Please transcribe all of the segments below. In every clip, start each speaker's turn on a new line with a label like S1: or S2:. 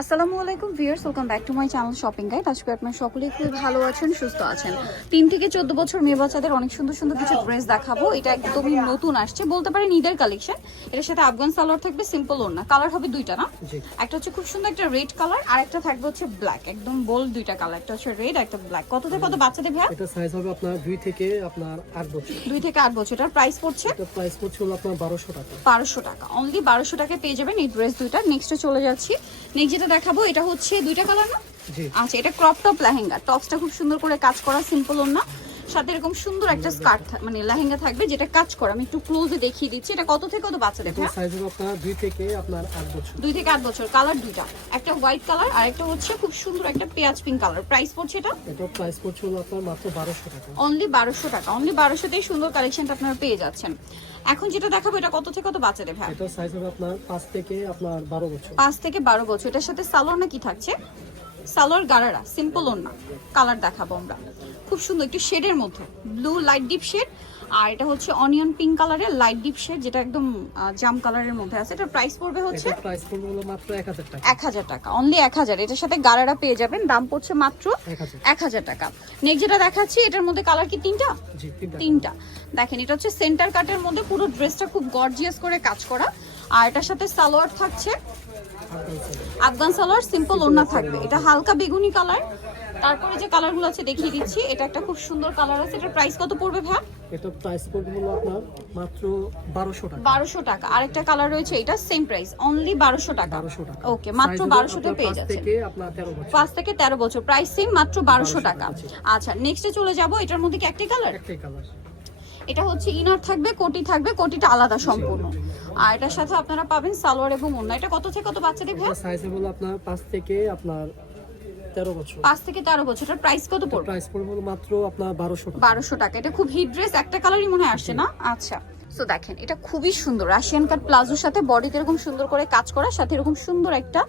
S1: আসসালামু আলাইকুম viewers welcome back to my channel shopping guide. আজকে আপনারা সকলেই খুব ভালো আছেন সুস্থ আছেন। তিন থেকে চোদ্দ বছর মেয়ে বাচ্চাদের অনেক সুন্দর সুন্দর কিছু ড্রেস দেখাবো। এটা একদমই নতুন আসছে বলতে পারেন ঈদের কালেকশন এটার সাথে আফগান সালোয়ার থাকবে সিম্পল ওড়না। কালার হবে দুইটা না? একটা হচ্ছে খুব সুন্দর একটা রেড কালার আর একটা থাকবে হচ্ছে ব্ল্যাক একদম বোল্ড দুইটা কালার একটা হচ্ছে রেড একটা ব্ল্যাক কত থেকে কত বাচ্চাদের ভাইয়া?
S2: এটা সাইজ হবে আপনার দুই থেকে আপনার আট বছর।
S1: দুই থেকে আট বছর। এটার প্রাইস পড়ছে?
S2: এটা প্রাইস পড়ছে হলো আপনার বারোশো টাকা।
S1: বারোশো টাকা। অনলি বারোশো টাকায় পেয়ে যাবেন এই ড্রেস দুইটা। নেক্সটে চলে যাচ্ছি। নেক্সট যেটা দেখাবো এটা হচ্ছে দুইটা কালার না? আচ্ছা এটা ক্রপ টপ লেহেঙ্গা। টপসটা খুব সুন্দর করে কাজ করা সিম্পল না সাথে এরকম সুন্দর একটা স্কার্ট মানে লেহেঙ্গা থাকবে যেটা কাজ করা। আমি একটু ক্লোজে দেখিয়ে দিচ্ছি। এটা কত থেকে কত বাচ্চাদের
S2: এটা সাইজ হবে আপনার দুই থেকে আপনার আট বছর।
S1: দুই থেকে আট বছর। কালার দুইটা। একটা হোয়াইট কালার আর একটা হচ্ছে খুব সুন্দর একটা পেঁয়াজ পিঙ্ক কালার প্রাইস পড়ছে এটা?
S2: এটা প্রাইস পড়ছে হলো আপনার মাত্র বারোশো টাকা।
S1: অনলি বারোশো টাকা। অনলি বারোশোতেই সুন্দর কালেকশনটা আপনারা পেয়ে যাচ্ছেন। এখন যেটা দেখাবো এটা কত থেকে কত বাচ্চাদের ভাই
S2: এটা সাইজ হবে আপনার পাঁচ থেকে আপনার বারো বছর।
S1: পাঁচ থেকে বারো বছর। এটার সাথে সালোয়ার না কি থাকছে? সালোয়ার গারারা সিম্পল না কালার দেখাবো আমরা। খুব সুন্দর একটু শেডের মধ্যে ব্লু লাইট ডিপ শেড আর এটা হচ্ছে অনিয়ন পিঙ্ক কালারের লাইট ডিপ শেড যেটা একদম জাম কালারের মধ্যে আছে। এটার প্রাইস পড়বে হচ্ছে
S2: প্রাইস পড়বে হলো মাত্র এক হাজার টাকা।
S1: এক হাজার টাকা অনলি এক হাজার। এটার সাথে গারারা পেয়ে যাবেন দাম পড়ছে মাত্র
S2: এক হাজার।
S1: এক হাজার টাকা। নেক্সট যেটা দেখাচ্ছি এটার মধ্যে কালার কি তিনটা?
S2: জি তিনটা।
S1: দেখেন এটা হচ্ছে সেন্টার কাটের মধ্যে পুরো ড্রেসটা খুব গর্জিয়াস করে কাজ করা। আর এটার সাথে সালোয়ার থাকছে। আফগান সালোয়ার সিম্পল ওড়না থাকবে। এটা হালকা বেগুনি কালার তারপরে যে কালারগুলো আছে দেখিয়ে দিচ্ছি। এটা একটা খুব সুন্দর কালার আছে। এটার প্রাইস কত পড়বে ভাই
S2: এটা প্রাইস পড়বে হলো আপনার মাত্র বারোশো টাকা।
S1: বারোশো টাকা। আরেকটা কালার রয়েছে এটা সেম প্রাইস অনলি বারোশো টাকা।
S2: বারোশো টাকা।
S1: ওকে মাত্র
S2: Size হলো
S1: বারোশোতে
S2: আপনার
S1: পেয়ে যাচ্ছে
S2: থেকে আপনার তেরো বছর।
S1: পাঁচ থেকে তেরো বছর। প্রাইস সেম মাত্র বারোশো
S2: 1200
S1: টাকা। আচ্ছা নেক্সটে চলে যাব। এটার মধ্যে কি একটাই কালার
S2: একটাই কালার
S1: এটা হচ্ছে ইনার থাকবে কোটি থাকবে কোটিটা আলাদা সম্পূর্ণ। আর এটার সাথে আপনারা পাবেন সালোয়ার এবং ওড়না। এটা কত থেকে কত বাচ্চাদের ভাই?
S2: সাইজ হলো আপনার পাঁচ থেকে আপনার তেরো বছর।
S1: পাঁচ থেকে তেরো বছর। এটার প্রাইস কত পড়বে?
S2: প্রাইস পড়বে মাত্র আপনার বারোশো টাকা।
S1: বারোশো টাকা। এটা খুব হিট ড্রেস একটা কালারই মনে হয় আসছে না? আচ্ছা। তো দেখেন এটা খুবই সুন্দর। রাশিয়ান কাট প্লাজোর সাথে বডিতে এরকম সুন্দর করে কাজ করা সাথে এরকম সুন্দর একটা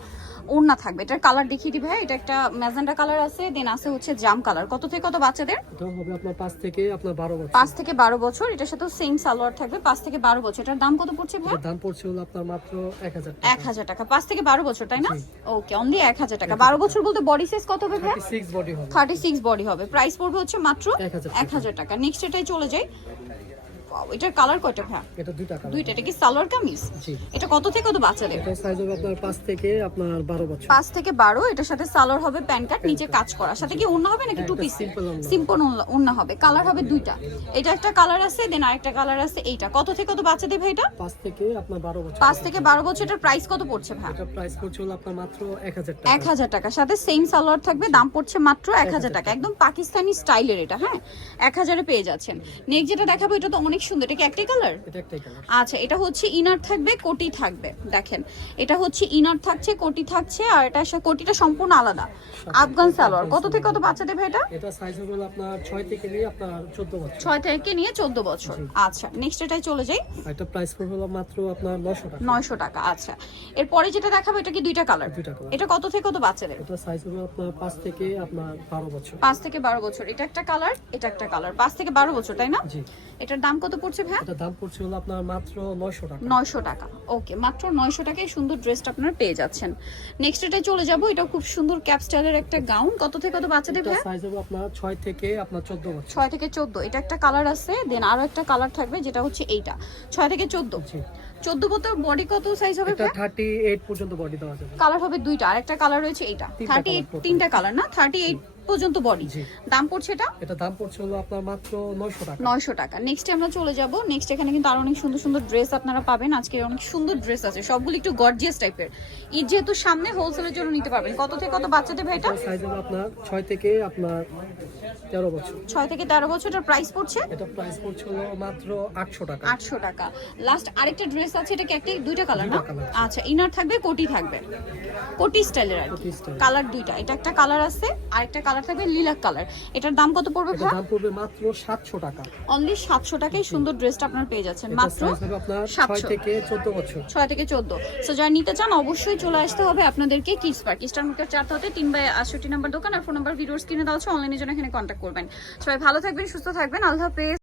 S1: ওড়না থাকবে। এটার কালার দেখিয়ে দিই ভাই। এটা একটা ম্যাজেন্ডা কালার আছে দেন আছে হচ্ছে জাম কালার কত থেকে কত বাচ্চাদের?
S2: এটা হবে আপনার পাঁচ থেকে আপনার বারো বছর।
S1: পাঁচ থেকে বারো বছর। এটার সাথে সেম সালোয়ার থাকবে পাঁচ থেকে বারো বছর। এটার দাম কত পড়ছে ভাই?
S2: দাম পড়ছে হলো আপনার মাত্র এক হাজার
S1: এক হাজার টাকা। পাঁচ থেকে বারো বছর তাই না? ওকে অনলি এক হাজার টাকা। বারো বছর বলতে বডি সাইজ কত হবে ভাই?
S2: সিক্স বডি হবে।
S1: থার্টি সিক্স বডি হবে। প্রাইস পড়বে হচ্ছে মাত্র
S2: 1000
S1: এক হাজার টাকা। নেক্সট এটাই চলে যাই। এটার কালার কয়টা ভাই
S2: এটা দুই টাকা
S1: দুইটা এটা কি সালোয়ার কামিজ?
S2: জি।
S1: এটা কত থেকে কত বাচ্চাদের
S2: এটা সাইজ হবে আপনার পাঁচ থেকে আপনার বারো বছর।
S1: পাঁচ থেকে বারো এটার সাথে সালোয়ার হবে কাট নিচে কাজ করা। সাথে কি ওড়না হবে নাকি টু পিস সিম্পল ওড়না হবে। কালার হবে। দুইটা। এটা একটা কালার আছে দেন আরেকটা কালার আছে এইটা। কত থেকে কত বাচ্চাদের ভাই এটা?
S2: পাঁচ থেকে আপনার বারো বছর।
S1: পাঁচ থেকে বারো বছর এটার প্রাইস কত পড়ছে ভাই
S2: এটা প্রাইস পড়ছে হলো আপনার মাত্র এক হাজার
S1: এক
S2: টাকা
S1: হাজার টাকা। সাথে সেম সালোয়ার থাকবে দাম পড়ছে মাত্র এক হাজার টাকা। একদম পাকিস্তানি স্টাইলের এটা হ্যাঁ? এক হাজারে পেয়ে যাচ্ছেন। নেক্সট যেটা দেখাবো এটা তো অনেক সুন্দর এটা কি একটাই কালার
S2: এটা একটাই কালার
S1: আচ্ছা এটা হচ্ছে ইনার থাকবে কোটি থাকবে দেখেন। এটা হচ্ছে ইনার থাকছে কোটি থাকছে আর এটা কোটিটা সম্পূর্ণ আলাদা। আফগান সালোয়ার। কত থেকে কত বাচ্চাদের ভাই এটা?
S2: এটা সাইজ হবে আপনার ছয় থেকে নিয়ে আপনার চোদ্দ বছর।
S1: ছয় থেকে নিয়ে চোদ্দ বছর। আচ্ছা নেক্সট এটাই চলে যাই।
S2: এটা প্রাইস পড়বে হলো মাত্র আপনার নশো টাকা।
S1: নয়শো টাকা আচ্ছা। এরপরে যেটা দেখাবো এটা কি দুইটা কালার
S2: দুইটা কালার
S1: এটা কত থেকে কত বাচ্চাদের?
S2: এটা সাইজ হবে আপনার পাঁচ থেকে আপনার বারো বছর।
S1: পাঁচ থেকে বারো বছর। এটা একটা কালার এটা একটা কালার পাঁচ থেকে বারো বছর তাই না?
S2: জি।
S1: এটার দাম কত পড়ছে ভাই
S2: এটা দাম পড়ছে হলো আপনার মাত্র নয়শো টাকা।
S1: নয়শো টাকা। ওকে মাত্র নয়শো টাকায় সুন্দর ড্রেসটা আপনারা পেয়ে যাচ্ছেন। নেক্সট এটাই চলে যাব এটা খুব সুন্দর ক্যাপ স্টাইলের একটা গাউন কত থেকে কত বাচ্চাদের ভাই
S2: সাইজ হবে আপনার ছয় থেকে আপনার চোদ্দ বছর।
S1: ছয় থেকে চোদ্দ। এটা একটা কালার আছে দেন আরও একটা কালার থাকবে যেটা হচ্ছে এইটা। ছয় থেকে চোদ্দ।
S2: জি।
S1: চোদ্দ বছর বডি কত সাইজ হবে
S2: এটা থার্টি এইট পর্যন্ত বডি দেওয়া যাবে।
S1: কালার হবে দুইটা আর একটা কালার রয়েছে এইটা।
S2: তিনটা
S1: থার্টি
S2: colour পড়বে।
S1: তিনটা কালার না? থার্টি এইট পর্যন্ত বডি দাম পড়ছে এটা?
S2: এটা দাম পড়ছে হলো আপনার মাত্র নয়শো টাকা।
S1: নয়শো টাকা। নেক্সট আমরা চলে যাব। নেক্সট এখানে কিন্তু আরও অনেক সুন্দর সুন্দর ড্রেস আপনারা পাবেন। আজকে অনেক সুন্দর ড্রেস আছে। সবগুলো একটু গর্জিয়াস টাইপের ঈদ যেহেতু সামনে হোলসেলের জন্য নিতে পারবেন। কত থেকে কত বাচ্চাদের ভাই এটা?
S2: সাইজ হবে আপনার ছয় থেকে আপনার তেরো বছর।
S1: ছয় থেকে তেরো বছরটার প্রাইস পড়ছে?
S2: এটা প্রাইস পড়ছে হলো মাত্র আটশো টাকা।
S1: আটশো টাকা। লাস্ট আরেকটা ড্রেস আছে এটা কি একটা দুইটা কালার না? আচ্ছা ইনার থাকবে কোটি থাকবে। কোটি স্টাইলের আর কি। কালার দুইটা। এটা একটা কালার আছে আরেকটা কালার থাকবে লিলাক কালার। এটার দাম কত পড়বে ভাই
S2: দাম পড়বে মাত্র সাতশো টাকা।
S1: অনলি সাতশো টাকায় সুন্দর ড্রেসটা আপনারা পেয়ে যাচ্ছেন। মাত্র
S2: সাইজ আপনার ছয়
S1: 700
S2: থেকে চোদ্দ বছর।
S1: 6 থেকে চোদ্দ। সো যারা নিতে চান অবশ্যই চলে আসতে হবে আপনাদেরকে কিডস পার্ক ইস্টার মার্কেট চারতে হতে 3 বাই আটষট্টি নাম্বার দোকান। আর ফোন নাম্বার ভিডিওর স্ক্রিনে দেওয়া আছে। অনলাইনে জন্য এখানে কন্ট্যাক্ট করবেন। সবাই ভালো থাকবেন সুস্থ থাকবেন। আল্লাহ হাফেজ।